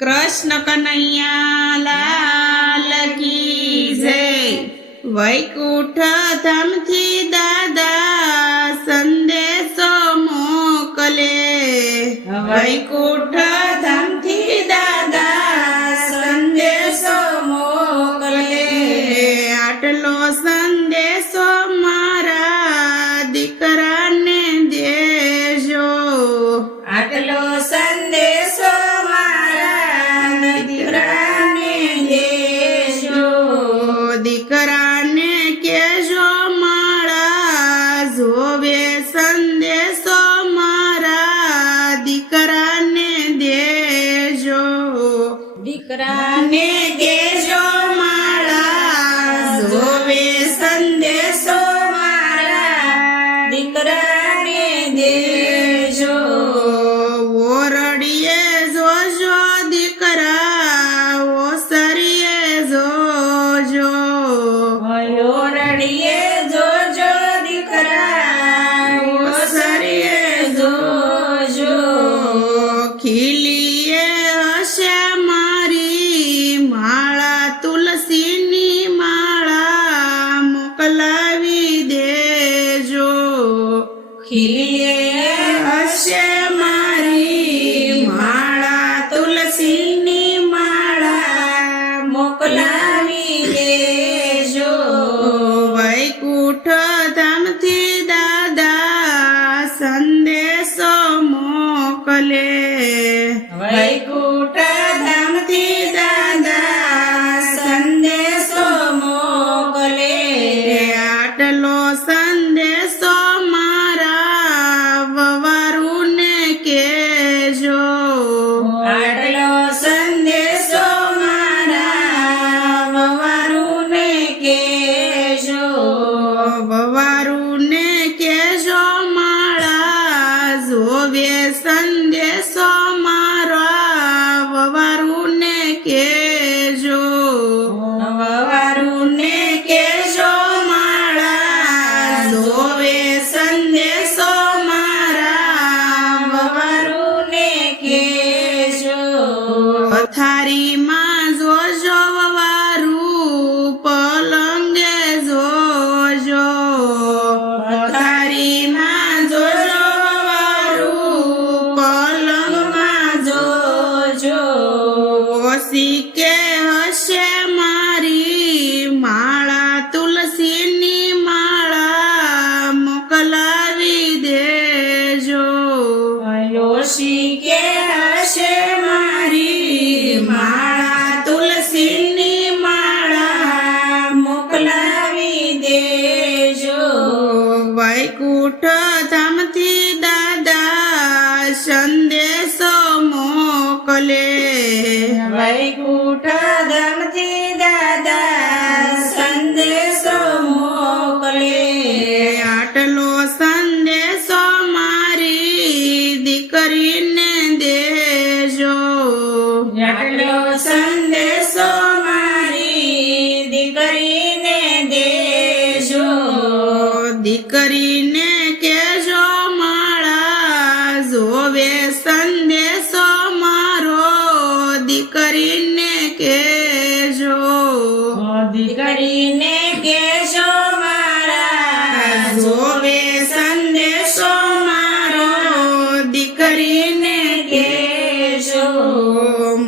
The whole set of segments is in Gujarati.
કૃષ્ણ કનૈયા લાલ કી જય। વૈકુંઠ ધામથી દાદા સંદેશો મોકલે। વૈકુંઠ ધામથી દાદા સંદેશો મોકલે। આટલો સંદેશો મારા દીકરાને દેજો। આટલો સંદેશો દીકરાને કેજો મારા જોવે સંદેશો મારા દીકરાને દેજો। દીકરાને કેજો મારા જોવે સંદેશો મારા દીકરાને દેજો। ઓરડીએ જોજો દીકરા ઓસરીએ જોજો। ઓરડીએ જોજો દીકરા ઓસરીએ જોજો। ખીલીએ હશે મારી માળા તુલસીની માળા મોકલાવી દેજો। ખીલીએ હશે મારી માળા તુલસીની માળા મોકલાવી દેજો। વૈકુંઠ ધામથી દાદા સંદેશો મોકલે। વૈકુંઠ ધામથી દાદા સંદેશો મોકલે। આટલો સંદેશો મારા વવારુને કેજો। આટલો સંદેશો મારા વવારુને કેજો। વવારુને કેજો માળા જોવે સંદેશો મારા વવારુને કેજો। વવારુને કેજો માળા જોવે સંદેશો મારા વવારુને કેજો। પથારીમાં જોજો વવારું પલંગે જોજો। પથારીમાં જોજો વવારું પલંગમાં જોજો। ઓશીકે હશે મારી માળા તુલસીની માળા મોકલાવી દેજો। ઓશીકે હશે મારી માળા તુલસીની માળા મોકલાવી દેજો। વૈકુંઠ ધામથી દાદા સંદેશો મોકલે। વૈકુંઠ ધામથી દાદા સંદેશો મોકલે। આટલો સંદેશો મારી દીકરીને દેજો। આટલો સંદેશો મારી દીકરીને દેજો। દીકરીને કેજો માળા જોવે સંદેશો મારો દીકરીને કેજો। દીકરીને કેજો મારા જોવે સંદેશો મારો દીકરીને કેજો।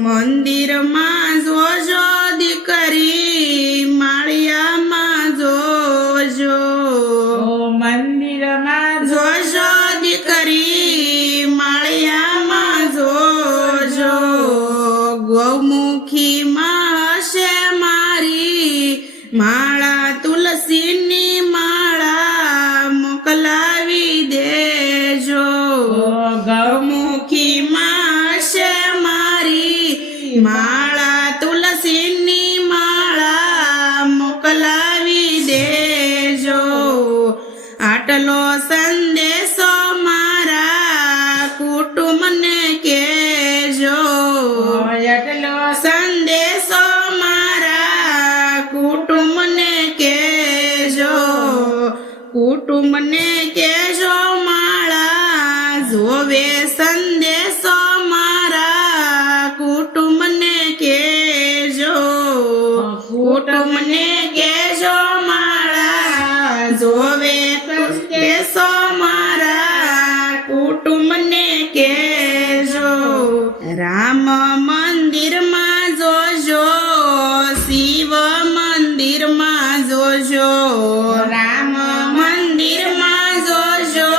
મંદિરમાં જોજો દીકરી માળિયામાં જોજો। મંદિરમાં જોજો દીકરી માળિયામાં જોજો। ગૌમુખીમાં હશે મારી માળા તુલસીની માળા મોકલાવી દેજો। ગૌમુખીમાં હશે મારી માળા તુલસીની માળા મોકલાવી દેજો। આટલો સંદેશો મારા કુટુંબને કેજો। આટલો સંદેશો મારા કુટુંબને કેજો। કુટુંબને કેજો માળા જોવે સંદેશો મારા કુટુંબ મંદિરમાં જોજો, શિવ મંદિરમાં જોજો, રામ મંદિરમાં જોજો,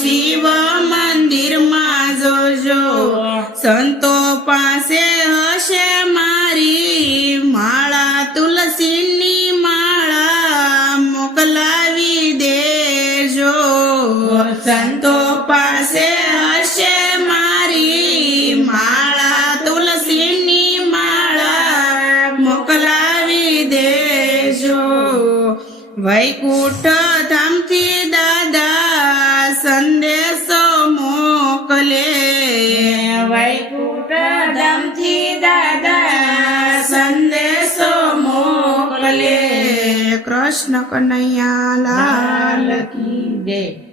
શિવ મંદિરમાં જોજો. સંતો પાસે હશે મારી માળા, તુલસીની માળા મોકલાવી દેજો. સંતો પાસે હશે મારી માળા, તુલસીની માળા મોકલાવી દેજો. વૈકુંઠ ધામથી દાદા સંદેશો મોકલે, વૈકુંઠ ધામથી દાદા સંદેશો મોકલે. કૃષ્ણ કનૈયા લાલ કી જય.